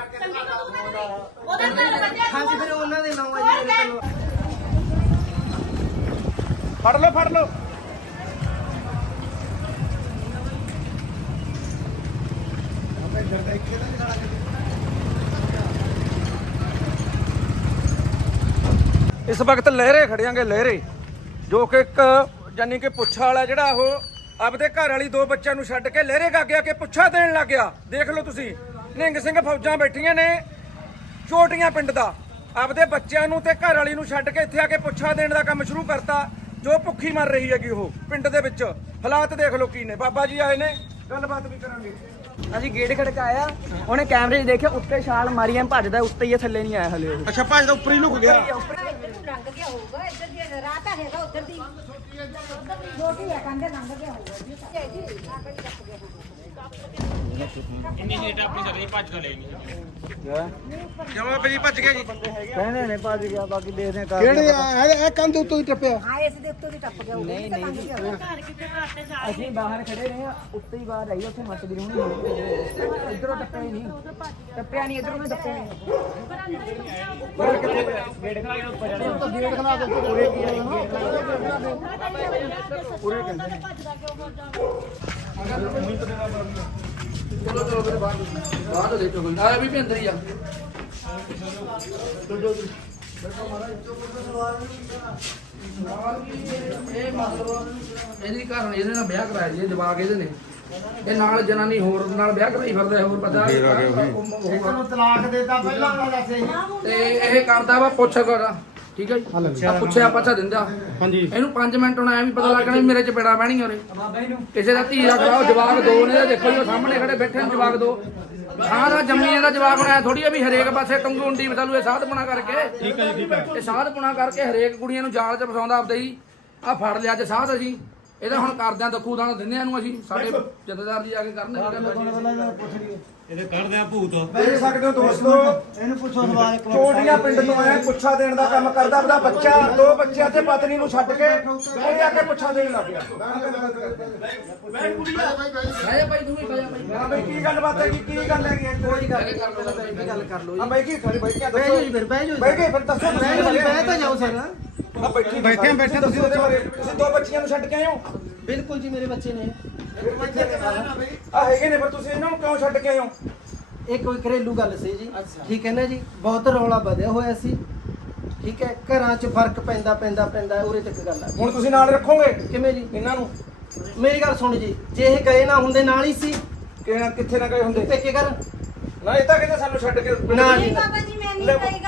ਉਹਦੇ ਘਰ ਬੱਚੇ ਹਾਂਜੀ ਫਿਰ ਉਹਨਾਂ ਦੇ ਨਾਮ ਆ ਜੀ ਮੇਰੇ ਕੋਲ ਫੜ ਲਓ ਫੜ ਲਓ। ਇਸ ਵਕਤ ਲਹਿਰੇ ਖੜਿਆਂਗੇ ਲਹਿਰੇ। ਜੋ ਕਿ ਇੱਕ ਯਾਨੀ ਕਿ ਪੁੱਛਾ ਵਾਲਾ ਜਿਹੜਾ ਉਹ ਆਪਦੇ ਘਰ ਵਾਲੀ ਦੋ ਬੱਚਿਆਂ ਨੂੰ ਛੱਡ ਕੇ ਲਹਿਰੇ ਗਾ ਗਿਆ ਕਿ ਪੁੱਛਾ ਦੇਣ ਲੱਗ ਗਿਆ। ਦੇਖ ਲਓ ਤੁਸੀਂ। ਨਿਹੰਗ ਸਿੰਘ ਫੌਜਾਂ ਬੈਠੀਆਂ ਨੇ ਚੋਟੀਆਂ ਪਿੰਡ ਦਾ। ਆਪਦੇ ਬੱਚਿਆਂ ਨੂੰ ਤੇ ਘਰ ਵਾਲੀ ਨੂੰ ਛੱਡ ਕੇ ਇੱਥੇ ਆ ਕੇ ਪੁੱਛਾ ਦੇਣ ਦਾ ਕੰਮ ਸ਼ੁਰੂ ਕਰਤਾ। ਜੋ ਭੁੱਖੀ ਮਰ ਰਹੀ ਹੈਗੀ ਉਹ ਪਿੰਡ ਦੇ ਵਿੱਚ। ਹਾਲਾਤ ਦੇਖ ਲਓ ਕੀ ਨੇ। ਬਾਬਾ ਜੀ ਆਏ ਨੇ ਗੱਲਬਾਤ ਵੀ ਕਰਾਂਗੇ। ਅਸੀਂ ਗੇਟ ਖੜਕਾਇਆ ਉਹਨੇ ਕੈਮਰੇ 'ਚ ਦੇਖਿਆ ਉੱਤੇ ਛਾਲ ਮਾਰੀ ਐ ਭੱਜਦਾ ਉੱਤੇ ਹੀ ਆ, ਥੱਲੇ ਨਹੀਂ ਆਇਆ ਹਲੇ ਉਹ। ਅੱਛਾ ਭੱਜ ਦਾ ਉੱਪਰ ਹੀ ਲੁਕ ਗਿਆ। ਲੰਘ ਗਿਆ ਹੋਊਗਾ ਇੱਧਰ ਦੀ ਰਾਹ ਤਾਂ ਹੈਗਾ ਉੱਧਰ ਦੀ ਛੋਟੀ ਹੈ ਕੰਦੇ ਲੰਘ ਗਿਆ ਹੋਊਗਾ ਜੀ ਜੀ ਆਹ ਕੜੀ ਟੱਪ ਗਿਆ ਹੋਊਗਾ। ਇੰਨੀ ਹੀਟ ਆਪਣੀ ਚੱਲ ਰਹੀ? ਭੱਜ ਤਾਂ ਲੈਣੀ ਕਿਉਂ ਬਾਬਾ ਜੀ ਭੱਜ ਗਏ ਜੀ ਕਹਿੰਦੇ ਨੇ ਭੱਜ ਗਿਆ ਬਾਕੀ ਦੇਖਦੇ ਆ ਕਿਹੜੇ ਆ? ਇਹ ਕੰਧ ਉੱਤੋਂ ਹੀ ਟੱਪਿਆ। ਹਾਂ ਇਸ ਦੇ ਉੱਤੋਂ ਦੀ ਟੱਪ ਗਿਆ ਹੋਊਗਾ ਨਹੀਂ ਲੰਘ ਗਿਆ। ਹੋਊਗਾ ਅਸੀਂ ਬਾਹਰ ਖੜੇ ਰਹੇ ਆ ਉੱਤੇ ਹੀ ਬਾਹਰ ਆਈ ਉੱਥੇ ਮੱਟ ਦੀ ਹੋਣੀ ਇਧਰੋਂ ਟੱਪਿਆ ਹੀ ਨਹੀਂ। ਟੱਪਿਆ ਨਹੀਂ ਇਧਰੋਂ ਵੀ ਟੱਪਿਆ ਨਹੀਂ। ਗੇਟ ਖੜਾ ਕੇ ਉੱਪਰ ਜਾਣਾ। ਗੇਟ ਖੜਾ ਕੇ ਪੂਰੇ ਕੀ ਪੂਰੇ ਕਹਿੰਦੇ ਨੇ ਇਹ ਮਤਲਬ ਇਹਦੀ ਘਰ ਇਹਦੇ ਨਾਲ ਵਿਆਹ ਕਰਾਇਆ ਜੀ ਜਵਾਕ ਇਹਦੇ ਨੇ ਇਹ ਨਾਲ ਜਨਾਨੀ ਹੋਰ ਨਾਲ ਵਿਆਹ ਕਰਾਈ ਫਿਰਦਾ ਹੋਰ ਪਤਾ ਨੂੰ ਤਲਾਕ ਦੇਤਾ ਪਹਿਲਾਂ ਵਾਲਾ ਸੀ ਤੇ ਇਹ ਕਰਦਾ ਵਾ ਪੁੱਛ ਕਰ ਠੀਕ ਹੈ ਜੀ? ਆ ਪੁੱਛਿਆ ਪੱਛਾ ਦਿੰਦਾ। ਹਾਂਜੀ। ਇਹਨੂੰ 5 ਮਿੰਟ ਹੁਣ ਐ ਵੀ ਪਤਾ ਲੱਗਣਾ ਵੀ ਮੇਰੇ ਚ ਪੇੜਾ ਬਹਿਣੀ ਜੀ ਨੂੰ। ਕਿਸੇ ਦਾ ਧੀ ਰੱਖ ਲਾਓ ਜਵਾਕ ਦੋ ਨੇ ਇਹ ਦੇਖੋ ਜੀ ਉਹ ਸਾਹਮਣੇ ਖੜੇ ਬੈਠੇ ਨੇ ਜਵਾਕ ਦੋ। ਸਾਰਾ ਜੰਮੀਆਂ ਦਾ ਜਵਾਕ ਬਣਾਇਆ ਥੋੜੀ ਆ ਵੀ ਹਰੇਕ ਪਾਸੇ ਟੰਗੂ ਉਂਡੀ ਬਤਾਲੂ ਇਹ ਸਾਧਪੁਣਾ ਕਰਕੇ। ਠੀਕ ਹੈ ਠੀਕ ਹੈ ਇਹ ਸਾਧਪੁਣਾ ਕਰਕੇ ਹਰੇਕ ਕੁੜੀਆਂ ਨੂੰ ਜਾਲ 'ਚ ਫਸਾਉਂਦਾ ਆਪਦੇ ਹੀ ਆ ਫੜ ਲਿਆ ਅੱਜ ਸਾਧ ਅਸੀਂ। ਇਹਦਾ ਹੁਣ ਕਰਦੇ ਆ ਦਖੂ ਦਾਣਾ ਦਿੰਦੇ ਆ ਇਹਨੂੰ ਅਸੀਂ ਸਾਡੇ ਜਥੇਦਾਰ ਜੀ ਆ ਕੇ ਕਰਨਗੇ ਗੱਲ ਇਹਦੇ ਕੱਢਦੇ ਆ ਭੂਤ। ਦੇਖ ਸਕਦੇ ਹੋ ਦੋਸਤੋ। ਇਹਨੂੰ ਪੁੱਛੋ ਸਵਾਲ ਇੱਕ ਚੋਟੀਆਂ ਪਿੰਡ ਤੋਂ ਆਇਆ ਪੁੱਛਾ ਦੇਣ ਦਾ ਕੰਮ ਕਰਦਾ ਆਪਦਾ ਬੱਚਾ ਦੋ ਬੱਚਿਆਂ ਤੇ ਪਤਨੀ ਨੂੰ ਛੱਡ ਕੇ ਉਹਨੇ ਆ ਕੇ ਪੁੱਛਾ ਦੇਣ ਲੱਗ ਗਿਆ। ਆਇਆ ਭਾਈ ਤੂੰ ਵੀ ਖਾਇਆ ਭਾਈ। ਹਾਂ ਬਈ ਕੀ ਗੱਲਬਾਤ ਹੈ? ਕੀ ਗੱਲ ਹੈਗੀ ਹੈ? ਕੋਈ ਗੱਲ ਇਹ ਕਰ ਲਓ ਗੱਲ ਕਰ ਲਓ ਹਾਂ ਬਈ ਕੀ ਖੜੀ ਬਈ ਕੀ ਬਹਿ ਜਾਓ ਜੀ। ਫਿਰ ਬਹਿ ਜਾਓ ਬਹਿ ਗਏ ਫਿਰ ਦੱਸੋ ਬਹਿ ਜਾਓ ਜੀ, ਬਹਿ ਤਾਂ ਜਾਓ ਸਰ। ਬੈਠੇ ਬੈਠੇ ਤੁਸੀਂ ਉਹਦੇ ਬਾਰੇ। ਤੁਸੀਂ ਦੋ ਬੱਚੀਆਂ ਨੂੰ ਛੱਡ ਕੇ ਆਏ ਬਿਲਕੁਲ ਜੀ ਮੇਰੇ ਬੱਚੇ ਨੇ। ਆ ਹੈਗੇ ਨੇ ਪਰ ਤੁਸੀਂ ਇਹਨਾਂ ਨੂੰ ਕਿਉਂ ਛੱਡ ਕੇ ਆਏ ਇਹ ਕੋਈ ਘਰੇਲੂ ਗੱਲ ਸੀ ਜੀ। ਠੀਕ ਹੈ ਨਾ ਜੀ? ਬਹੁਤ ਰੌਲਾ ਵਧਿਆ ਹੋਇਆ ਸੀ। ਠੀਕ ਹੈ? ਘਰਾਂ 'ਚ ਫ਼ਰਕ ਪੈਂਦਾ ਪੈਂਦਾ ਪੈਂਦਾ ਉਰੇ ਤੱਕ ਗੱਲ ਆ ਹੁਣ ਤੁਸੀਂ ਨਾਲ ਰੱਖੋਗੇ? ਕਿਵੇਂ ਜੀ? ਇਹਨਾਂ ਨੂੰ? ਮੇਰੀ ਗੱਲ ਸੁਣ ਜੀ। ਜੇ ਇਹ ਗਏ ਨਾ ਹੁੰਦੇ ਨਾਲ ਹੀ ਸੀ। ਕਿਹਨਾਂ ਕਿੱਥੇ ਨਾ ਗਏ ਹੁੰਦੇ? ਪੇਕੇ ਘਰ? ਨਾ ਇਹ ਤਾਂ ਕਹਿੰਦੇ ਸਾਨੂੰ ਛੱਡ ਕੇ ਨਾ ਜੀ। ਬਾਬਾ ਜੀ ਮੈਂ ਨਹੀਂ ਕਹੇਗਾ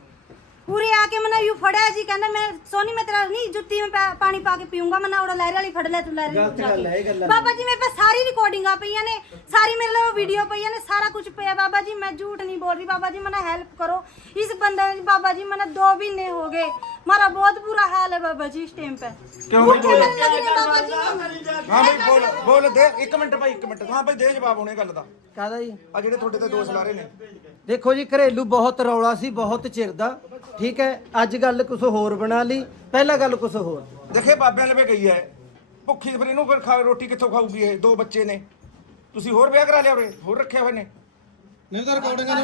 ਉਰੇ ਆ ਕੇ ਮਨਾ ਯੂ ਫੜਿਆ ਜੀ ਕਹਿੰਦਾ ਮੈਂ ਸੋਨੀ ਮੈਂ ਤੇਰਾ ਨਹੀਂ ਜੁੱਤੀ ਮੈਂ ਪਾਣੀ ਪਾ ਕੇ ਪੀਊਂਗਾ ਮਨਾ ਉਹਦਾ ਲਹਿਰੇ ਵਾਲੀ ਫੜ ਲੈ ਤੂੰ ਲਹਿਰੇ ਗਲਤ ਗੱਲ ਹੈ ਇਹ ਗੱਲਾਂ। ਬਾਬਾ ਜੀ ਮੇਰੇ ਪਾ ਸਾਰੀ ਰਿਕਾਰਡਿੰਗਾਂ ਪਈਆਂ ਨੇ ਸਾਰੀ ਮੇਰੇ ਲੋ ਵੀਡੀਓ ਪਈਆਂ ਨੇ ਸਾਰਾ ਕੁਝ ਪਿਆ। ਬਾਬਾ ਜੀ ਮੈਂ ਝੂਠ ਨਹੀਂ ਬੋਲ ਰਹੀ ਬਾਬਾ ਜੀ ਮਨਾ ਹੈਲਪ ਕਰੋ। ਇਸ ਬੰਦੇ ਬਾਬਾ ਜੀ ਮਨਾ 2 ਮਹੀਨੇ ਹੋ ਗਏ। ਮਾਰਾ ਬਹੁਤ ਬੁਰਾ ਹਾਲ ਹੈ ਬਾਬਾ ਜੀ ਇਸ ਟਾਈਮ ਪੇ ਕਿਉਂ ਨਹੀਂ ਬੋਲ ਹਾਂ ਬਈ ਬੋਲ ਬੋਲ ਦੇ ਇੱਕ ਮਿੰਟ ਭਾਈ ਇੱਕ ਮਿੰਟ। ਹਾਂ ਭਾਈ ਦੇ ਜਵਾਬ ਉਹਨੇ ਗੱਲ ਦਾ। ਕਾਹਦਾ ਜੀ? ਆ ਜਿਹੜੇ ਤੁਹਾਡੇ ਤੇ ਦੋਸ਼ ਲਾ ਰਹੇ ਨੇ। ਦੇਖੋ ਜੀ ਘਰੇਲੂ ਬਹੁਤ ਰੌਲਾ ਸੀ ਬਹੁਤ ਚਿਰ ਦਾ। ਠੀਕ ਹੈ ਅੱਜ ਗੱਲ ਕੁਝ ਹੋਰ ਬਣਾ ਲਈ। ਪਹਿਲਾਂ ਗੱਲ ਕੁਝ ਹੋਰ। ਦੇਖੇ ਬਾਬਿਆਂ ਲਵੇ ਗਈ ਹੈ। ਭੁੱਖੀ ਫਿਰ ਇਹਨੂੰ ਫਿਰ ਖਾ ਰੋਟੀ ਕਿੱਥੋਂ ਖਾਊਗੀ ਇਹ? ਦੋ ਬੱਚੇ ਨੇ। ਤੁਸੀਂ ਹੋਰ ਵਿਆਹ ਕਰਾ ਲਿਆ ਉਰੇ? ਹੋਰ ਰੱਖਿਆ ਹੋਏ ਨੇ? ਨਹੀਂ ਤਾਂ ਰਿਕਾਰਡਿੰਗਾਂ ਨੇ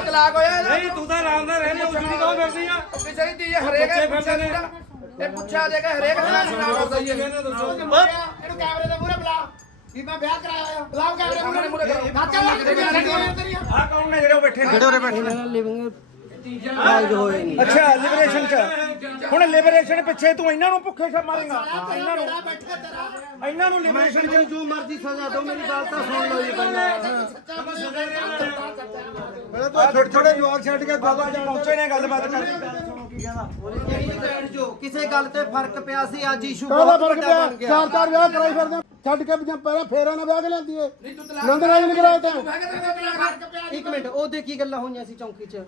ਤਲਾਕ ਹੋਇਆ ਇਹ ਪੁੱਛਿਆ ਦੇ ਕੇ ਹਰੇਕ ਨਾਲ ਸੁਣਾਉਂਦਾ ਇਹਨੂੰ ਕੈਮਰੇ ਦਾ ਵੀ ਮੈਂ ਵਿਆਹ ਕਰਾਇਆ ਹੋਇਆ। ਬੁਲਾਓ ਕੈਮਰੇ ਸਾਹਮਣੇ ਮੂਹਰੇ ਕਰੋ। ਨਾਚਾ ਲੱਗ ਤੇਰੀ ਤੇਰੀ ਤੇਰੀ ਆ ਕੌਣ ਨੇ ਜਿਹੜੇ ਉਹ ਬੈਠੇ ਨੇ? ਇਹਨਾਂ ਨਾਲ ਲਿਵਿੰਗ ਅੱਛਾ ਲਿਬਰੇਸ਼ਨ ਚ। ਹੁਣ ਲਿਬਰੇਸ਼ਨ ਪਿੱਛੇ ਤੂੰ ਇਹਨਾਂ ਨੂੰ ਭੁੱਖੇ ਛ ਮਾਰੇਗਾ ਇਹਨਾਂ ਨੂੰ। ਇਹਨਾਂ ਨੂੰ ਲਿਬਰੇਸ਼ਨ ਚ। ਜੋ ਮਰਜ਼ੀ ਸਜ਼ਾ ਦਿਓ ਮੇਰੀ ਗੱਲ ਤਾਂ ਸੁਣ ਲਓ ਜੀ ਪਹਿਲਾਂ। ਪਹਿਲਾਂ ਤੂੰ ਛੋਟੇ ਛੋਟੇ ਜਵਾਕ ਛੱਡ ਕੇ ਬਾਬਾ ਜੀ ਪਹੁੰਚੇ ਨੇ ਗੱਲਬਾਤ ਕਰ ਜੋ ਕਿਸੇ ਗੱਲ ਤੇ ਫ਼ਰਕ ਪਿਆ ਸੀ ਅੱਜ ਇਸ਼ੂ ਬਹੁਤ ਫ਼ਰਕ ਵੱਡਾ ਪਿਆ? ਬਣ ਗਿਆ। ਚਾਰ ਚਾਰ ਵਿਆਹ ਕਰਾਈ ਫਿਰਦੇ। ਛੱਡ ਕੇ ਜਾਂ ਪਹਿਲਾਂ ਫੇਰਾਂ ਨਾਲ ਵਿਆਹ ਕੇ ਲੈਂਦੀ ਏ ਨੰਦ ਰਾਜ ਨੇ ਕਰਾਇਆ ਤਾਂ ਇੱਕ ਮਿੰਟ ਉਹਦੇ ਕੀ ਗੱਲਾਂ ਹੋਈਆਂ ਸੀ ਚੌਂਕੀ 'ਚ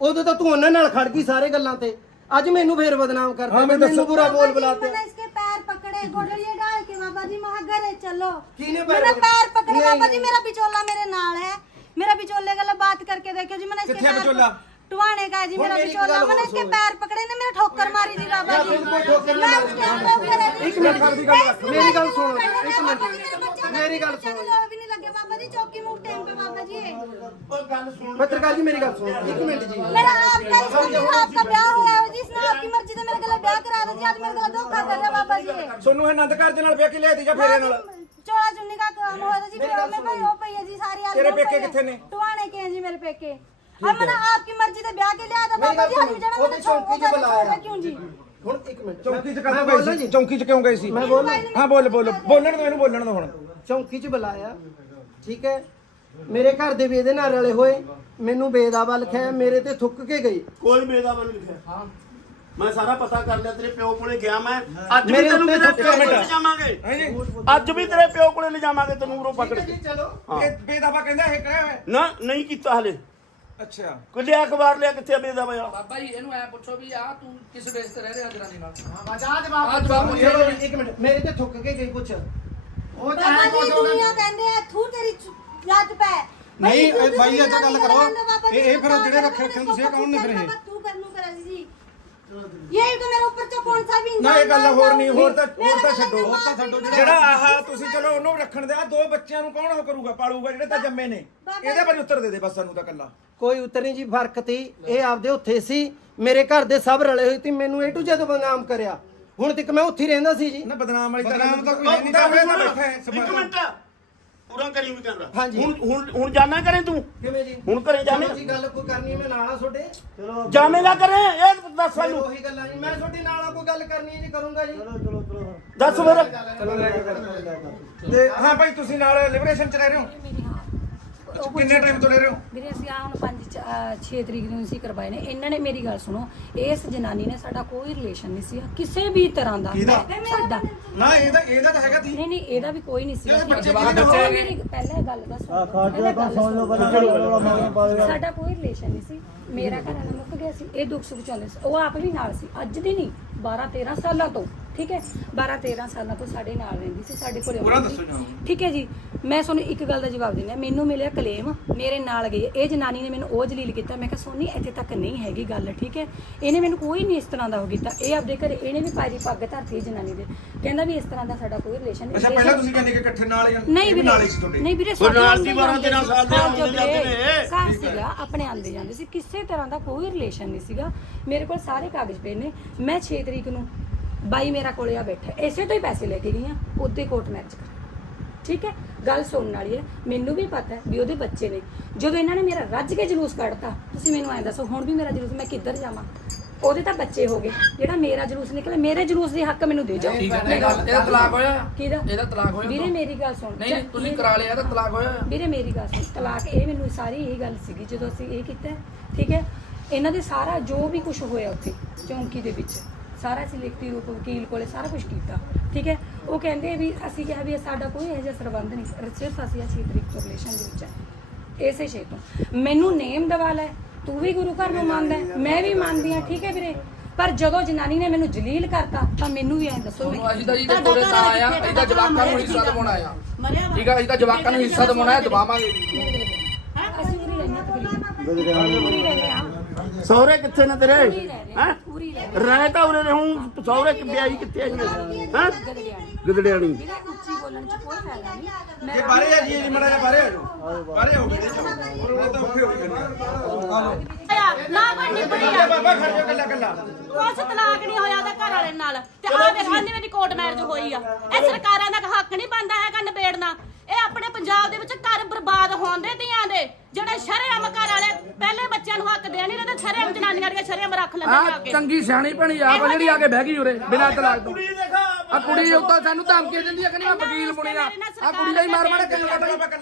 ਉਦੋਂ ਤਾਂ ਤੂੰ ਉਹਨਾਂ ਨਾਲ ਖੜ ਗਈ ਸਾਰੇ ਗੱਲਾਂ ਤੇ ਅੱਜ ਮੈਨੂੰ ਫੇਰ ਬਦਨਾਮ ਕਰਦਾ ਮੈਨੂੰ ਬੁਰਾ ਬੋਲ ਬੁਲਾਤੇ मैंने इसके पैर पकड़े गोडलिए डाल के बाबा जी वहाँ घरे चलो किने पैर मैंने पकड़े? पैर पकड़े नहीं, बाबा जी नहीं। मेरा बिचौला मेरे नाल है मेरा बिचौले गला बात करके देखो जी मैंने इसके किथे पैर बिचौला? ਟਵਾਣੇ ਕਾ ਜੀ ਮੇਰਾ ਵਿਚੋਲਾ ਮਨੇ ਕੇ ਪੈਰ ਪਕੜੇ ਨੇ ਮੇਰਾ ਠੋਕਰ ਮਾਰੀ ਜੀ ਬਾਬਾ ਜੀ। ਮੈਂ ਉਸ ਟਾਈਮ ਤੇ ਉੱਥੇ ਇੱਕ ਮਿੰਟ ਦੀ ਗੱਲ ਮੇਰੀ ਗੱਲ ਸੁਣੋ ਇੱਕ ਮਿੰਟ। ਮੇਰੀ ਗੱਲ ਸੁਣੋ। ਵੀ ਨਹੀਂ ਲੱਗੇ ਬਾਬਾ ਜੀ ਚੌਕੀ ਮੂਵ ਟਾਈਮ ਤੇ ਬਾਬਾ ਜੀ। ਉਹ ਗੱਲ ਸੁਣ। ਪੱਤਰਕਾਰ ਜੀ ਮੇਰੀ ਗੱਲ ਸੁਣੋ। ਇੱਕ ਮਿੰਟ ਜੀ। ਮੇਰਾ ਆਪਕਾ ਇਸ ਨਾਲ ਆਪਕਾ ਵਿਆਹ ਹੋਇਆ ਹੈ ਜੀ ਇਸ ਨਾਲ ਆਪਕੀ ਮਰਜ਼ੀ ਤੇ ਮੇਰੇ ਗਲਾ ਵਿਆਹ ਕਰਾ ਦੋ ਜੀ ਅੱਜ ਮੇਰੇ ਗਲਾ ਧੋਖਾ ਕਰ ਰਿਹਾ ਬਾਬਾ ਜੀ। ਸੋਨੂੰ ਆਨੰਦ ਘਰ ਦੇ ਨਾਲ ਵਿਆਹ ਕੇ ਲਿਆ ਦੀ ਜਾਂ ਫੇਰੇ ਨਾਲ? ਚੋਲਾ ਚੁੰਨੀ ਦਾ ਕੰਮ ਹੋਇਆ ਜੀ ਮੇਰੇ ਭਾਈ ਉਹ ਪਈ ਹੈ ਜੀ ਸਾਰੀ ਆਲ ਤੇਰੇ ਪੇਕੇ ਕਿੱਥੇ ਨੇ? ਟਵਾਣੇ ਕੇ ਜੀ ਮੇਰੇ ਪੇਕੇ। मेरे पेके अब मैंने आपकी मर्जी से ब्याह के लिया था मेरी बाबा गल जी सुनो, हज जड़ा वो मैंने भी चौकी च बुलाया। क्यों जी ਹੁਣ ਇੱਕ ਮਿੰਟ ਚੌਂਕੀ ਚ ਮੈਂ ਕਦੋਂ ਬੋਲਾਂ ਗਈ ਜੀ ਸੀ ਚੌਂਕੀ ਚ ਕਿਉਂ ਗਈ ਸੀ ਮੈਂ ਬੋਲਾਂ ਹਾਂ ਬੋਲ ਬੋਲ ਬੋਲਣ ਦੋ ਇਹਨੂੰ ਬੋਲਣ ਦੋ ਹੁਣ ਚੌਂਕੀ 'ਚ ਬੁਲਾਇਆ ਠੀਕ ਹੈ ਮੇਰੇ ਘਰ ਦੇ ਵੀ ਇਹਦੇ ਨਾਲ ਰਲੇ ਹੋਏ ਮੈਨੂੰ ਬੇਦਾਵਾ ਲਿਖਿਆ ਮੇਰੇ ਤੇ ਥੁੱਕ ਕੇ ਗਈ ਕੋਈ ਬੇਦਾਵਾ ਨਹੀਂ ਲਿਖਿਆ ਮੈਂ ਸਾਰਾ ਪਤਾ ਕਰ ਲਿਆ ਤੇਰੇ ਪਿਓ ਕੋਲੇ ਗਿਆ ਮੈਂ ਅੱਜ ਵੀ ਮੇਰੇ ਤੈਨੂੰ ਉੱਤੇ ਤੇਰੇ ਥੱਕੇ ਪਿਓ ਕੋਲੇ ਮਿੰਟ। ਲਿਜਾਵਾਂਗੇ ਹਾਂਜੀ ਅੱਜ ਵੀ ਤੇਰੇ ਪਿਓ ਕੋਲੇ ਲਿਜਾਵਾਂਗੇ ਤੈਨੂੰ ਉਰੋਂ ਪਕੜ ਕੇ ਚਲੋ ਇਹ ਬੇਦਾਵਾ ਕਹਿੰਦਾ ਇਹ ਕਰਿਆ ਹੋਇਆ ਨਾ ਨਹੀਂ ਕੀਤਾ ਹਲੇ ਅੱਛਾ। ਕੋਈ ਅਖਬਾਰ ਲਿਆ ਕਿੱਥੇ ਬੇਦਾ ਪਿਆ? ਬਾਬਾ ਜੀ ਇਹਨੂੰ ਐ ਪੁੱਛੋ ਵੀ ਆ ਤੂੰ ਕਿਸ ਬੇਸ ਤੇ ਰਹਿ ਰਿਹਾ ਜਨਾਨੀ ਨਾਲ? ਆਜ਼ਾਦ ਆਹ ਜਵਾਬ ਪੁੱਛੋ। ਬਾਪ ਇੱਕ ਮਿੰਟ ਮੇਰੇ ਤੇ ਥੁੱਕ ਕੇ ਗਈ ਪੁੱਛ। ਉਹ ਤਾਂ ਬਾਬਾ ਜੀ ਦੁਨੀਆ ਕਹਿੰਦੇ ਆ ਥੂ ਤੇਰੀ ਚ- ਪੈ। ਨਹੀਂ, ਤੂੰ ਇਹ ਇਹ ਤਾਂ ਗੱਲ ਕਰੋ। ਇਹ- ਇਹ ਫਿਰ ਜਿਹੜੇ ਰੱਖੇ ਰੱਖੇ ਤੁਸੀਂ, ਇਹ ਕੌਣ ਨੇ ਫਿਰ ਇਹ? ਤੂੰ ਕਰ ਨੂੰ ਕਰ ਜੀ। ਇਹ ਤਾਂ ਮੇਰੇ ਉੱਪਰ ਚ ਕੌਣ ਸਾ ਵੀ ਇੰਜਾਮ ਇਹ ਗੱਲ ਹੋਰ ਨਹੀਂ, ਹੋਰ ਤਾਂ- ਹੋਰ ਤਾਂ ਛੱਡੋ, ਹੋਰ ਤਾਂ ਛੱਡੋ, ਜਿਹੜਾ- ਜਿਹੜਾ ਆਹ ਤੁਸੀਂ ਚਲੋ ਉਹਨੂੰ ਰੱਖਣ ਦੇ ਆ ਦੋ ਬੱਚਿਆਂ ਨੂੰ ਕੌਣ ਉਹ ਕਰੂਗਾ ਪਾਲੂਗਾ ਜਿਹੜੇ ਤਾਂ ਜੰਮੇ ਨੇ। ਇਹਦੇ ਬਾਰੇ ਉੱਤਰ ਦੇ ਦੇ ਬਸ ਸਾਨੂੰ ਤਾਂ ਕੱਲਾ ਕੋਈ ਉਤਰ ਨਹੀਂ ਜੀ ਫ਼ਰਕ ਤੀ ਇਹ ਆਪਦੇ ਉੱਥੇ ਸੀ ਮੇਰੇ ਘਰ ਦੇ ਸਭ ਰਲੇ ਹੋਏ ਸੀ ਮੈਨੂੰ ਏ ਟੂ ਜਦੋਂ ਬਦਨਾਮ ਕਰਿਆ। ਹੁਣ ਤੱਕ ਮੈਂ ਉੱਥੇ ਹੀ ਰਹਿੰਦਾ ਸੀ ਜੀ। ਨਾ ਬਦਨਾਮ ਵਾਲੀ ਤਾਂ ਬਦਨਾਮ ਤਾਂ ਕੋਈ ਨਹੀਂ ਤਾਂ ਤਾਂ ਤਾਂ ਬੈਠਾ ਹੈ ਇੱਕ ਮਿੰਟ ਪੂਰਾ ਕਰੀ ਵੀ ਕੈਮਰਾ। ਹਾਂਜੀ। ਹੁਣ ਹੁਣ ਹੁਣ ਜਾਣਾ ਕਰੇ ਤੂੰ? ਕਿਵੇਂ ਜੀ? ਹੁਣ ਘਰੇ ਚਲੋ ਜੀ ਗੱਲ ਕੋਈ ਕਰਨੀ ਮੈਂ ਨਾਲ ਆ ਤੁਹਾਡੇ। ਚਲੋ ਜਾਵੇਂਗਾ ਕਰੇ ਇਹ ਦੱਸ ਫਿਰ ਸਾਨੂੰ ਉਹੀ ਗੱਲਾਂ ਜੀ ਮੈਂ ਤੁਹਾਡੇ ਨਾਲ ਆ ਕੋਈ ਗੱਲ ਕਰਨੀ ਹੈ ਜੀ ਕਰੂੰਗਾ ਜੀ। ਚਲੋ ਚਲੋ ਚਲੋ। ਦੱਸ ਫਿਰ। ਤੇ ਹਾਂ ਭਾਈ ਤੁਸੀਂ ਨਾਲ ਲਿਬਰੇਸ਼ਨ ਚ ਰਹਿ ਰਹੇ ਹੋ। ਕਿੰਨੇ ਟਾਈਮ ਤੋਂ ਰਹਿ ਰਹੇ ਹੋ? ਵੀਰੇ ਅਸੀਂ ਆ ਹੁਣ 5 6 ਤਰੀਕ ਨੂੰ ਅਸੀਂ ਕਰਵਾਏ ਨੇ। ਇਹਨਾਂ ਨੇ ਮੇਰੀ ਗੱਲ ਸੁਣੋ ਇਸ ਜਨਾਨੀ ਨੇ ਸਾਡਾ ਕੋਈ ਰਿਲੇਸ਼ਨ ਨਹੀਂ ਸੀ। ਕਿਸੇ ਵੀ ਤਰ੍ਹਾਂ ਦਾ। ਸਾਡਾ। ਨਾ ਇਹਦਾ ਇਹਦਾ ਤਾਂ ਹੈਗਾ ਤੀ ਨਹੀਂ ਨਹੀਂ ਇਹਦਾ ਵੀ ਕੋਈ ਨਹੀਂ ਸੀ। ਇਹਦੇ ਬੱਚੇ ਜਵਾਬ ਕਿਹਦੇ ਬੱਚੇ ਮੇਰੀ ਪਹਿਲਾਂ ਇਹ ਗੱਲ ਦਾ ਸੁਣੋ ਸਾਡਾ ਕੋਈ ਰਿਲੇਸ਼ਨ ਨਹੀਂ ਸੀ। ਮੇਰਾ ਘਰ ਵਾਲਾ ਮੁੱਕ ਗਿਆ ਸੀ। ਇਹ ਦੁੱਖ ਸੁੱਖ ਚਾਹੁੰਦੇ ਸੀ। ਉਹ ਆਪ ਵੀ ਨਾਲ ਸੀ। ਅੱਜ ਦੀ ਨਹੀਂ 12 13 ਸਾਲਾਂ ਤੋਂ। ਠੀਕ ਹੈ? 12 13 ਸਾਲਾਂ ਤੋਂ ਸਾਡੇ ਨਾਲ ਰਹਿੰਦੀ ਸੀ ਸਾਡੇ ਕੋਲੇ ਪੂਰਾ ਆਉਂਦੀ ਦੱਸੋ ਸੀ। ਜੀ। ਠੀਕ ਹੈ ਜੀ। ਮੈਂ ਤੁਹਾਨੂੰ ਇੱਕ ਗੱਲ ਦਾ ਜਵਾਬ ਦਿੰਦਾ ਮੈਨੂੰ ਮਿਲਿਆ ਕਲੇਮ ਮੇਰੇ ਨਾਲ ਗਈ। ਇਹ ਜਨਾਨੀ ਨੇ ਮੈਨੂੰ ਉਹ ਜਲੀਲ ਕੀਤਾ। ਮੈਂ ਕਿਹਾ ਸੋਨੀ ਇੱਥੇ ਤੱਕ ਨਹੀਂ ਹੈਗੀ ਗੱਲ ਠੀਕ ਹੈ? ਇਹਨੇ ਮੈਨੂੰ ਕੋਈ ਨਹੀਂ ਇਸ ਤਰ੍ਹਾਂ ਦਾ ਹੋ ਕੀਤਾ। ਇਹ ਆਪਦੇ ਘਰੇ ਇਹਨੇ ਵੀ ਪਾਰੀ ਪੱਗ ਧਰਤੀ ਜਨਾਨੀ ਦੇ। ਕਹਿੰਦਾ ਵੀ ਇਸ ਤਰ੍ਹਾਂ ਦਾ ਸਾਡਾ ਕੋਈ ਰਿਲੇਸ਼ਨ ਨਹੀਂ। ਅੱਛਾ ਪਹਿਲਾਂ ਤੁਸੀਂ ਕਹਿੰਦੇ ਕਿ ਇਕੱਠੇ ਨਾਲ ਹੀ? ਨਹੀਂ ਵੀਰੇ ਨਾਲ ਹੀ ਸੀ ਤੁਹਾਡੇ। ਨਹੀਂ ਵੀਰੇ ਕੋਈ ਸਾਡੇ ਨਾਲ ਦੀ ਆਉਂਦੇ ਬਾਰਾਂ ਤੇਰਾਂ ਸਾਲ ਦੇ ਆਉਂਦੇ ਜਾਂਦੇ ਨੇ। ਘਰ ਸੀਗਾ ਆਪਣੇ ਆਂਦੇ ਜਾਂਦੇ ਸੀ। ਕਿਸੇ ਤਰ੍ਹਾਂ ਦਾ ਕੋਈ ਰਿਲੇਸ਼ਨ ਨਹੀਂ ਸੀਗਾ। ਮੇਰੇ ਕੋਲ ਸਾਰੇ ਕਾਗਜ਼ ਪਏ ਨੇ। ਮੈਂ 6 ਤਰੀਕ ਨੂੰ ਬਾਈ ਮੇਰਾ ਕੋਲੇ ਆ ਬੈਠਾ। ਇਸੇ ਤੋਂ ਹੀ ਪੈਸੇ ਲੈ ਕੇ ਗਈ ਆ ਉਹਦੇ ਕੋਰਟ ਮੈਰਿਜ ਕਰ। ਠੀਕ ਹੈ? ਗੱਲ ਸੁਣਨ ਵਾਲੀ ਹੈ। ਮੈਨੂੰ ਵੀ ਪਤਾ ਹੈ ਵੀ ਉਹਦੇ ਬੱਚੇ ਨੇ ਜਦੋਂ ਇਹਨਾਂ ਨੇ ਮੇਰਾ ਰੱਜ ਕੇ ਜਲੂਸ ਕੱਢਤਾ ਤੁਸੀਂ ਮੈਨੂੰ ਐਂ ਦੱਸੋ ਹੁਣ ਵੀ ਮੇਰਾ ਜਲੂਸ ਮੈਂ ਕਿੱਧਰ ਜਾਵਾਂ? ਉਹਦੇ ਤਾਂ ਬੱਚੇ ਹੋ ਗਏ। ਜਿਹੜਾ ਮੇਰਾ ਜਲੂਸ ਨਿਕਲੇ ਮੇਰੇ ਜਲੂਸ ਦੀ ਹੱਕ ਮੈਨੂੰ ਦੇ ਜਾਓ। ਠੀਕ ਹੈ ਇਹ ਗੱਲ ਇਹਦਾ ਤਲਾਕ ਹੋਇਆ। ਕਿਹਦਾ? ਇਹਦਾ ਤਲਾਕ ਹੋਇਆ ਵੀਰੇ ਮੇਰੀ ਗੱਲ ਸੁਣ। ਨਹੀਂ ਨਹੀਂ ਤੁਸੀਂ ਕਰਾ ਲਿਆ ਇਹਦਾ ਤਲਾਕ ਹੋਇਆ। ਵੀਰੇ ਮੇਰੀ ਗੱਲ ਸੁਣ। ਤਲਾਕ ਇਹ ਮੈਨੂੰ ਸਾਰੀ ਇਹ ਗੱਲ ਸੀਗੀ ਜਦੋਂ ਅਸੀਂ ਇਹ ਕੀਤਾ ਠੀਕ ਹੈ? ਇਹਨਾਂ ਦੇ ਸਾਰਾ ਜੋ ਵੀ ਕੁਝ ਹੋਇਆ ਉੱਥੇ ਚੌਂਕੀ ਦੇ ਵਿੱਚ। ਸਾਰਾ ਅਸੀਂ ਲਿਖਤੀ ਰੂਪ ਵਕੀਲ ਕੋਲੇ ਸਾਰਾ ਕੁਝ ਕੀਤਾ ਠੀਕ ਹੈ ਉਹ ਕਹਿੰਦੇ ਵੀ ਅਸੀਂ ਕਿਹਾ ਵੀ ਸਾਡਾ ਕੋਈ ਇਹੋ ਜਿਹਾ ਸਰਬੰਧ ਨਹੀਂ ਸਿਰਫ ਅਸੀਂ ਆ 6 ਤਰੀਕ ਤੋਂ ਰਿਲੇਸ਼ਨ ਦੇ ਵਿੱਚ ਹੈ ਇਸੇ ਛੇ ਤੋਂ ਮੈਨੂੰ ਨੇਮ ਦਵਾ ਲੈ ਤੂੰ ਵੀ ਗੁਰੂ ਘਰ ਨੂੰ ਮੰਨਦਾ ਹੈ, ਮੈਂ ਵੀ ਮੰਨਦੀ ਹਾਂ ਠੀਕ ਹੈ ਵੀਰੇ ਪਰ ਜਦੋਂ ਜਨਾਨੀ ਨੇ ਮੈਨੂੰ ਜਲੀਲ ਕਰਤਾ ਤਾਂ ਮੈਨੂੰ ਵੀ ਐਂ ਦੱਸੋ ਤਾਂ ਜੀ ਦੇ ਕੋਲੇ ਤਾਂ ਆਇਆ ਤਾਂ ਜਵਾਕਾਂ ਨੂੰ ਹਿੱਸਾ ਦਿਵਾਉਣਾ ਆ ਠੀਕ ਹੈ ਅਸੀਂ ਤਾਂ ਜਵਾਕਾਂ ਨੂੰ ਹਿੱਸਾ ਦਿਵਾਉਣਾ ਹੈ ਦਵਾਵਾਂਗੇ ਵੀ। ਅਸੀਂ ਪੂਰੀ ਰਹਿਣਾ ਤਕਰੀਬਨ ਆ ਸਹੁਰੇ ਕਿੱਥੇ ਨੇ ਤੇਰੇ? ਹੈ? ਪੂਰੀ ਰਹਿ ਰਹਿ ਤਾਂ ਉਰੇ ਰਹੂੰ ਸਹੁਰੇ ਕਿ ਵਿਆਹੀ ਕਿੱਥੇ ਆਈ ਹੈ? ਗਦੜਿਆਣੀ। ਵੀਰੇ ਉੱਚੀ ਬੋਲਣ ਚ ਕੋਈ ਫਾਇਦਾ ਨਹੀਂ। ਮੈਂ ਇਹ ਬਾਰੇ ਆ ਜੀ ਜੀ ਮੜਾ ਜਾ ਬਾਰੇ ਆ ਜਾਓ। ਬਾਰੇ ਹੋ ਗਏ ਹੋਰ ਉਹ ਤਾਂ ਔਖੇ ਹੋ ਗਏ ਨਾ। ਕੋਈ ਨਿਬੜਿਆ ਬਾਬਾ ਖੜ ਜਾ ਕੱਲਾ ਕੱਲਾ ਕੁਛ ਤਲਾਕ ਨਹੀਂ ਹੋਇਆ ਉਹਦੇ ਘਰ ਵਾਲੇ ਨਾਲ। ਤੇ ਆ ਵੇਖ ਆਨੇ ਮੇਰੀ ਕੋਰਟ ਮੈਰਿਜ ਹੋਈ ਆ। ਇਹ ਸਰਕਾਰਾਂ ਦਾ ਹੱਕ ਨਹੀਂ ਬਣਦਾ ਹੈਗਾ ਨਿਬੇੜਨਾ। ਇਹ ਆਪਣੇ ਪੰਜਾਬ ਦੇ ਵਿੱਚ ਘਰ ਬਰਬਾਦ ਹੋਣ ਦੇ ਧੀਆਂ ਦੇ ਜਿਹੜੇ ਸ਼ਰੇਆਮ ਘਰ ਵਾਲੇ ਪਹਿਲੇ ਬੱਚਿਆਂ ਨੂੰ ਹੱਕ ਦੇ ਨਹੀਂ ਰਹੇ ਤੇ ਸ਼ਰੇਆਮ ਜਨਾਨੀਆਂ ਦੀਆਂ ਸ਼ਰੇਆਮ ਰੱਖ ਲੈਂਦੇ ਆ ਕੇ। ਚੰਗੀ ਸਿਆਣੀ ਭਣੀ ਆ ਵਾ ਜਿਹੜੀ ਆ ਕੇ ਬਹਿ ਗਈ ਉਰੇ ਬਿਨਾਂ ਤਲਾਕ ਤੋਂ। ਆ ਕੁੜੀ ਉੱਤੋਂ ਸਾਨੂੰ ਧਮਕੀ ਦਿੰਦੀ ਆ ਕਹਿੰਦੀ ਮੈਂ ਵਕੀਲ ਬੁਣਿਆ। ਆ ਕੁੜੀ ਦਾ ਹੀ ਮਾਰ ਮਾਰ ਕੇ ਕੱਢ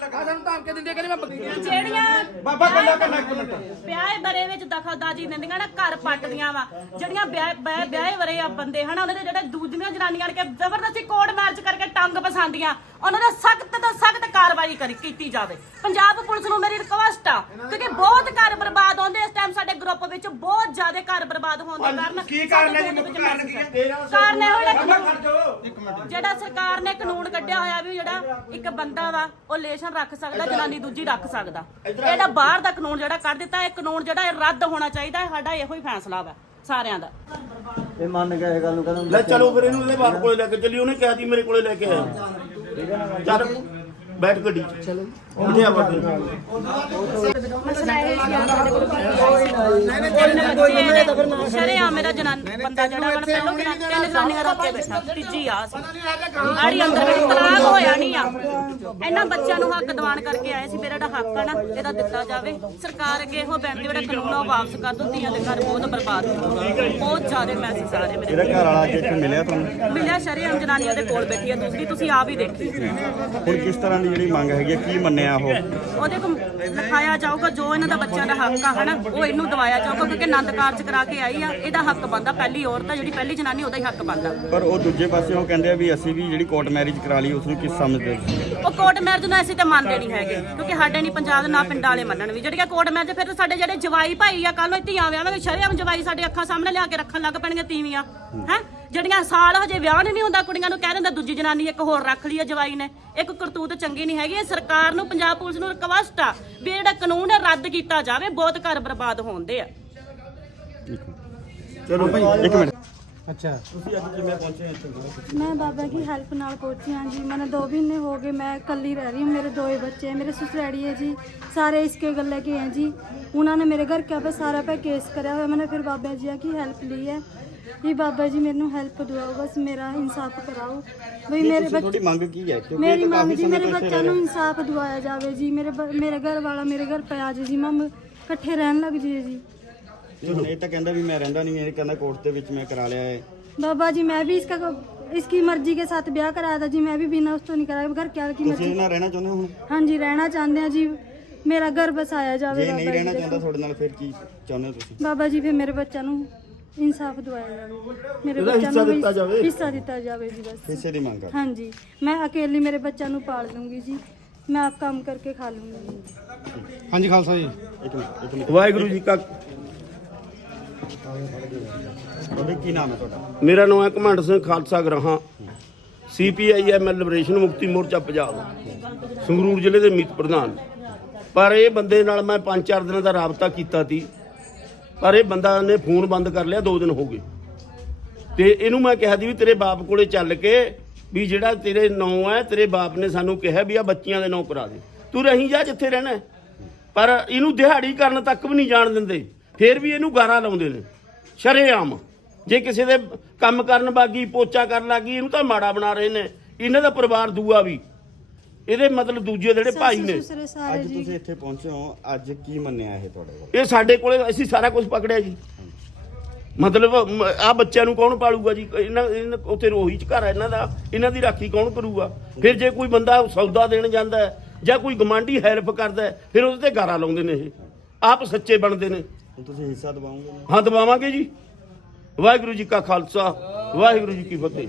ਆ ਸਾਨੂੰ ਧਮਕੀ ਦਿੰਦੀ ਆ ਕਹਿੰਦੀ ਮੈਂ ਵਕੀਲ। ਜਿਹੜੀਆਂ ਬਾਬਾ ਕੱਲਾ ਕੱਲਾ ਇੱਕ ਮਿੰਟ। ਵਿਆਹੇ ਬਰੇ ਵਿੱਚ ਦਖਲਦਾਜੀ ਦਿੰਦੀਆਂ ਨਾ ਘਰ ਪੱਟਦੀਆਂ ਵਾ। ਜਿਹੜੀਆਂ ਵਿਆਹ- ਬਰੇ ਆ ਬੰਦੇ ਹਨ ਉਹਨਾਂ ਦੇ ਜਿਹੜੇ ਦੂਜੀਆਂ ਜਨਾਨੀਆਂ ਨੇ ਕਿ ਜ਼ਬਰਦਸਤੀ ਕੋਰਟ ਮੈਰਿਜ ਕਰਕੇ ਟੰਗ ਪਸਾਂਦੀਆਂ ਉਹਨਾਂ ਦਾ ਸਖਤ ਤੋਂ ਸਖਤ ਕਾਰਵਾਈ ਕਰੀ ਕੀਤੀ ਜਾਵੇ। ਪੰਜਾਬ ਪੁਲਿਸ ਨੂੰ ਮੇਰੀ ਰਿਕਵੈਸਟ ਆ ਕਿਉਂਕਿ ਬਹੁਤ ਘਰ ਬਰਬਾਦ ਹੁੰਦੇ ਇਸ ਟਾਈਮ ਸਾਡੇ ਗਰੁੱਪ ਵਿੱਚ ਬਹੁਤ ਜ਼ਿਆਦਾ ਘਰ ਬਰਬਾਦ ਹੋਣ ਦੇ ਕਾਰਨ ਕੀ ਕਾਰਨ ਹੈ ਜੀ? ਮੁੱਖ ਕਾਰਨ ਕੀ ਹੈ? ਕਾਰਨ ਇਹ ਹੋਇਆ ਜਾਓ ਜਿਹੜਾ ਸਰਕਾਰ ਨੇ ਕਾਨੂੰਨ ਕੱਢਿਆ ਹੋਇਆ ਵੀ ਜਿਹੜਾ ਇੱਕ ਬੰਦਾ ਵਾ ਉਹ ਲੇਸ਼ਨ ਰੱਖ ਸਕਦਾ ਜਨਾਨੀ ਦੂਜੀ ਰੱਖ ਸਕਦਾ। ਇਹਦਾ ਬਾਹਰ ਦਾ ਕਾਨੂੰਨ ਜਿਹੜਾ ਕੱਢ ਦਿੱਤਾ ਇਹ ਕਾਨੂੰਨ ਜਿਹੜਾ ਇਹ ਰੱਦ ਹੋਣਾ ਚਾਹੀਦਾ ਹੈ ਸਾਡਾ ਇਹੋ ਹੀ ਫੈਸਲਾ ਵਾ ਸਾਰਿਆਂ ਦਾ। ਇਹ ਮੰਨ ਗਿਆ ਇਹ ਗੱਲ ਨੂੰ ਕਹਿੰਦਾ ਲੈ ਚਲੋ ਫਿਰ ਇਹਨੂੰ ਇਹਦੇ ਬਾਪ ਕੋਲੇ ਲੈ ਕੇ ਚੱਲੀ ਉਹਨੇ ਕਿਹਾ ਮੇਰੇ ਕੋਲੇ ਲੈ ਕੇ ਆਇਆ। ਚੱਲ। ਬੈਠ ਗੱਡੀ ਚ। ਚਲੋ ਉੱਠਿਆ ਵੱਡੇ ਮਸਲਾ ਇਹ ਹੈ ਕਿ ਸਾਡੇ ਕੋਲ ਤਿੰਨ ਬੱਚੇ ਸ਼ਰੇਆ ਮੇਰਾ ਜਨਾਨ ਬੰਦਾ ਜਿਹੜਾ ਵਣ ਪਹਿਲੋਂ ਜਨਾਨ ਤਿੰਨ ਜਨਾਨੀਆਂ ਰੱਖ ਕੇ ਬੈਠਾ ਤੀਜੀ ਆ ਸੀ। ਆੜੀ ਅੰਦਰ ਮੇਰੀ ਤਲਾਕ ਹੋਇਆ ਨਹੀਂ ਆ ਇਹਨਾਂ ਬੱਚਿਆਂ ਨੂੰ ਹੱਕ ਦਿਵਾਨ ਕਰਕੇ ਆਏ ਸੀ ਮੇਰਾ ਜਿਹੜਾ ਹੱਕ ਆ ਨਾ ਇਹਦਾ ਦਿੱਤਾ ਜਾਵੇ। ਸਰਕਾਰ ਅੱਗੇ ਇਹੋ ਬੇਨਤੀ ਜਿਹੜਾ ਕਾਨੂੰਨ ਆ ਉਹ ਵਾਪਸ ਕਰ ਦੋ ਧੀਆਂ ਦੇ ਘਰ ਬਹੁਤ ਬਰਬਾਦ ਹੋ ਗਏ। ਬਹੁਤ ਜ਼ਿਆਦਾ ਮੈਸੇਜ ਆ ਰਹੇ ਮੇਰੇ ਇਹਦਾ ਘਰ ਵਾਲਾ ਅੱਜ ਇੱਥੇ ਮਿਲਿਆ ਤੁਹਾਨੂੰ? ਮਿਲਿਆ ਸ਼ਰੇਆਮ ਜਨਾਨੀਆਂ ਦੇ ਕੋਲ ਬੈਠੀ ਆ ਦੂਸਰੀ ਤੁਸੀਂ ਆਪ ਹੀ ਦੇਖੀ। ਹੁਣ ਕਿਸ ਤਰ੍ਹਾਂ ਦੀ ਜਿਹੜੀ ਮੰਗ ਹੈਗੀ ਕੀ ਮੰਨਿਆ ਉਹ? ਉਹਦੇ ਕੋਲ ਲਿਖਾਇਆ ਜਾਊਗਾ ਜੋ ਇਹਨਾਂ ਦਾ ਬੱਚਿਆਂ ਦਾ ਹੱਕ ਆ ਹਨਾ? ਉਹ ਇਹਨੂੰ ਦਵਾਇਆ ਜਾਊਗਾ ਕਿਉਂਕਿ ਆਨੰਦ ਕਾਰਜ ਕਰਾ ਕੇ ਆਈ ਆ। ਇਹਦਾ ਹੱਕ ਬੰਦਾ ਪਹਿਲੀ ਔਰਤ ਆ ਜਿਹੜੀ ਪਹਿਲੀ ਜਨਾਨੀ ਉਹਦਾ ਹੀ ਹੱਕ ਬੰਦਾ ਪਰ ਉਹ ਦੂਜੇ ਪਾਸੇ ਉਹ ਕਹਿੰਦੇ ਆ ਵੀ ਅਸੀਂ ਵੀ ਜਿਹੜੀ ਕੋਰਟ ਮੈਰਿਜ ਕਰਾ ਲਈ ਉਸ ਨੂੰ ਕਿਸ ਸਮਝਦੇ ਹੋ ਉਹ ਕੋਰਟ ਮੈਰਿਜ ਨੂੰ ਅਸੀਂ ਤਾਂ ਮੰਨਦੇ ਨਹੀਂ ਹੈਗੇ ਕਿਉਂਕਿ ਸਾਡੇ ਨਹੀਂ ਪੰਜਾਬ ਦੇ ਨਾ ਪਿੰਡਾਂ ਵਾਲੇ ਮੰਨਣ ਵੀ। ਜਿਹੜੀਆਂ ਕੋਰਟ ਮੈਰਿਜ ਫਿਰ ਸਾਡੇ ਜਿਹੜੇ ਜਵਾਈ ਭਾਈ ਆ ਕੱਲ ਨੂੰ ਧੀਆਂ ਵਿਆਹਾਂਗੇ ਸ਼ਰੇਆਮ ਜਵਾਈ ਸਾਡੇ ਅੱਖਾਂ ਸਾਹਮਣੇ ਲਿਆ ਕੇ ਰੱਖਣ ਲੱਗ ਪੈਣਗੀਆਂ ਤੀਵੀਆਂ ਹੈ? ਜਿਹੜੀਆਂ ਸਾਲ ਹਜੇ ਵਿਆਹ ਨਹੀਂ ਹੁੰਦਾ ਕੁੜੀਆਂ ਨੂੰ ਕਹਿ ਦਿੰਦਾ ਦੂਜੀ ਜਨਾਨੀ ਇੱਕ ਹੋਰ ਰੱਖ ਲਈ ਆ ਜਵਾਈ ਨੇ ਇੱਕ ਕਰਤੂਤ ਚੰਗੀ ਨਹੀਂ ਹੈਗੀ ਇਹ ਸਰਕਾਰ ਨੂੰ ਪੰਜਾਬ ਪੁਲਿਸ ਨੂੰ ਰਿਕਵੈਸਟ ਆ ਵੀ ਇਹ ਜਿਹੜਾ ਕਾਨੂੰਨ ਹੈ ਰੱਦ ਕੀਤਾ ਜਾਵੇ ਬਹੁਤ ਘਰ ਬਰਬਾਦ ਹੋਣਦੇ ਆ ਚਲੋ ਭਾਈ ਇੱਕ ਮਿੰਟ मैं बाबा की हेल्प नाल पहुंची हाँ जी मैंने दो महीने हो गए मैं कल ही रह रही हूँ मेरे दो ही बच्चे हैं मेरे ससुरैडी है जी सारे इसके गले के हैं जी उन्होंने मेरे घर के पे सारा पे केस कराया हुआ मैंने फिर बाबा जी की हेल्प ली है ये बाबा जी मेरे हेल्प दुआओ बस मेरा इंसाफ कराओ भाई मेरे ਤੁਹਾਡੀ बच्चे ਮੰਗ ਕੀ ਹੈ ਕਿਉਂਕਿ मेरी ਇਹ ਤਾਂ मांग ਕਾਫੀ जी ਸਮੇਂ मेरे ਤੋਂ ਇੱਥੇ बच्चों ਰਹਿ ਨੂੰ ਰਹੇ। इंसाफ दुआया जावे जी मेरे ब- मेरे घर वाला मेरे घर पे आ जाए जी मम इकट्ठे रहने लग जाइए जी ਹੁਣ ਇਹ ਤਾਂ ਕਹਿੰਦਾ ਵੀ ਮੈਂ ਰਹਿੰਦਾ ਨਹੀਂ ਇਹ ਕਹਿੰਦਾ ਕੋਰਟ ਦੇ ਵਿੱਚ ਮੈਂ करा लिया है बाबा जी मैं भी इसका इसकी मर्जी के साथ ब्याह कराया था जी मैं भी बिना उस तो नहीं कराया घर क्या की ਤੁਸੀਂ मर्जी ਇਹਨਾਂ ਰਹਿਣਾ ਚਾਹੁੰਦੇ ਹੋ ਹੁਣ हाँ जी रहना चाहते हैं जी मेरा घर बसाया जावे ਜੇ ਨਹੀਂ बाबा ਰਹਿਣਾ जी ਚਾਹੁੰਦਾ देखो। ਤੁਹਾਡੇ ਨਾਲ ਫਿਰ ਕੀ ਚਾਹੁੰਦੇ ਹੋ ਤੁਸੀਂ बाबा जी फिर मेरे बच्चा नु ਇਨਸਾਫ ਦਵਾਇਆ ਜਾਵੇ। ਮੇਰੇ ਇਹਦਾ ਬੱਚਿਆਂ ਹਿੱਸਾ ਦਿੱਤਾ ਜਾਵੇ। ਹਿੱਸਾ ਦਿੱਤਾ ਜਾਵੇ ਜੀ ਬਸ। ਹਿੱਸੇ ਦੀ ਮੰਗ ਕਰ ਹਾਂਜੀ। ਮੈਂ ਅਕੇਲੀ ਮੇਰੇ ਬੱਚਿਆਂ ਨੂੰ ਪਾਲ ਲੂੰਗੀ ਜੀ। ਮੈਂ ਆਪ ਕੰਮ ਕਰਕੇ ਖਾ ਲੂੰਗੀ ਜੀ। ਹਾਂਜੀ ਖਾਲਸਾ ਜੀ। ਇੱਕ ਮਿੰਟ ਵਾਹਿਗੁਰੂ ਜੀ ਕਾ ਤੁਹਾਡੇ ਕੀ ਨਾਮ ਹੈ ਤੁਹਾਡਾ? ਮੇਰਾ ਨਾਮ ਹੈ Ghamand Singh Khalsa Grahan. CPI M Liberation Mukti Morcha Punjab Sangrur ਜ਼ਿਲ੍ਹੇ ਦੇ ਮੀਤ ਪ੍ਰਧਾਨ। ਪਰ ਇਹ ਬੰਦੇ ਨਾਲ ਮੈਂ 5-4 ਦਿਨਾਂ ਦਾ ਰਾਬਤਾ ਕੀਤਾ ਸੀ। ਪਰ ਇਹ ਬੰਦਾ ਨੇ ਫੋਨ ਬੰਦ ਕਰ ਲਿਆ 2 ਦਿਨ ਹੋ ਗਏ। ਤੇ ਇਹਨੂੰ ਮੈਂ ਕਿਹਾ ਦੀ ਵੀ ਤੇਰੇ ਬਾਪ ਕੋਲੇ ਚੱਲ ਕੇ ਵੀ ਜਿਹੜਾ ਤੇਰੇ ਨਾਂ ਹੈ, ਤੇਰੇ ਬਾਪ ਨੇ ਸਾਨੂੰ ਕਿਹਾ ਵੀ ਆ ਬੱਚੀਆਂ ਦੇ ਨਾਂ ਕਰਾ ਦੇ। ਤੂੰ ਰਹੀ ਜਾ ਜਿੱਥੇ ਰਹਿਣਾ ਪਰ ਇਹਨੂੰ ਦਿਹਾੜੀ ਕਰਨ ਤੱਕ ਵੀ ਨਹੀਂ ਜਾਣ ਦਿੰਦੇ। ਫੇਰ ਵੀ ਇਹਨੂੰ ਗਾਰਾ ਲਾਉਂਦੇ ਨੇ। ਸ਼ਰੇਆਮ। ਜੇ ਕਿਸੇ ਦੇ ਕੰਮ ਕਰਨ ਬਾਗੀ, ਪੋਚਾ ਕਰਨ ਲੱਗੀ, ਇਹਨੂੰ ਤਾਂ ਮਾੜਾ ਬਣਾ ਰਹੇ ਨੇ। ਇਹਨਾਂ ਦਾ ਪਰਿਵਾਰ ਦੂਆ ਵੀ। ਇਹਦੇ ਮਤਲਬ ਦੂਜੇ ਜਿਹੜੇ ਭਾਈ ਨੇ। ਅੱਜ ਤੁਸੀਂ ਇੱਥੇ ਪਹੁੰਚੇ ਹੋ ਅੱਜ ਕੀ ਮੰਨਿਆ ਇਹ ਤੁਹਾਡੇ ਕੋਲ? ਇਹ ਸਾਡੇ ਕੋਲੇ ਅਸੀਂ ਸਾਰਾ ਕੁਝ ਪਕੜਿਆ ਜੀ। ਮਤਲਬ ਆ ਬੱਚਿਆਂ ਨੂੰ ਕੌਣ ਪਾਲੂਗਾ ਜੀ? ਇਹਨਾਂ ਇਹਨਾਂ- ਉੱਥੇ ਰੋਹੀ ਚ ਘਰ ਇਹਨਾਂ ਦਾ। ਇਹਨਾਂ ਦੀ ਰਾਖੀ ਕੌਣ ਕਰੂਗਾ? ਫਿਰ ਜੇ ਕੋਈ ਬੰਦਾ ਸੌਦਾ ਦੇਣ ਜਾਂਦਾ ਹੈ ਜਾਂ ਕੋਈ ਗਮਾਂਡੀ ਹੈਲਪ ਕਰਦਾ ਹੈ, ਫਿਰ ਉਹਦੇ ਤੇ ਗਾਰਾ ਲਾਉਂਦੇ ਨੇ ਇਹ। ਆਪ ਸੱਚੇ ਬਣਦੇ ਨੇ। ਤੁਸੀਂ ਹਿੱਸਾ ਦਵਾਓਗੇ? ਹਾਂ ਦਵਾਵਾਂਗੇ ਜੀ। ਵਾਹਿਗੁਰੂ ਜੀ ਕਾ ਖਾਲਸਾ ਵਾਹਿਗੁਰੂ ਜੀ ਕੀ ਫਤਿਹ।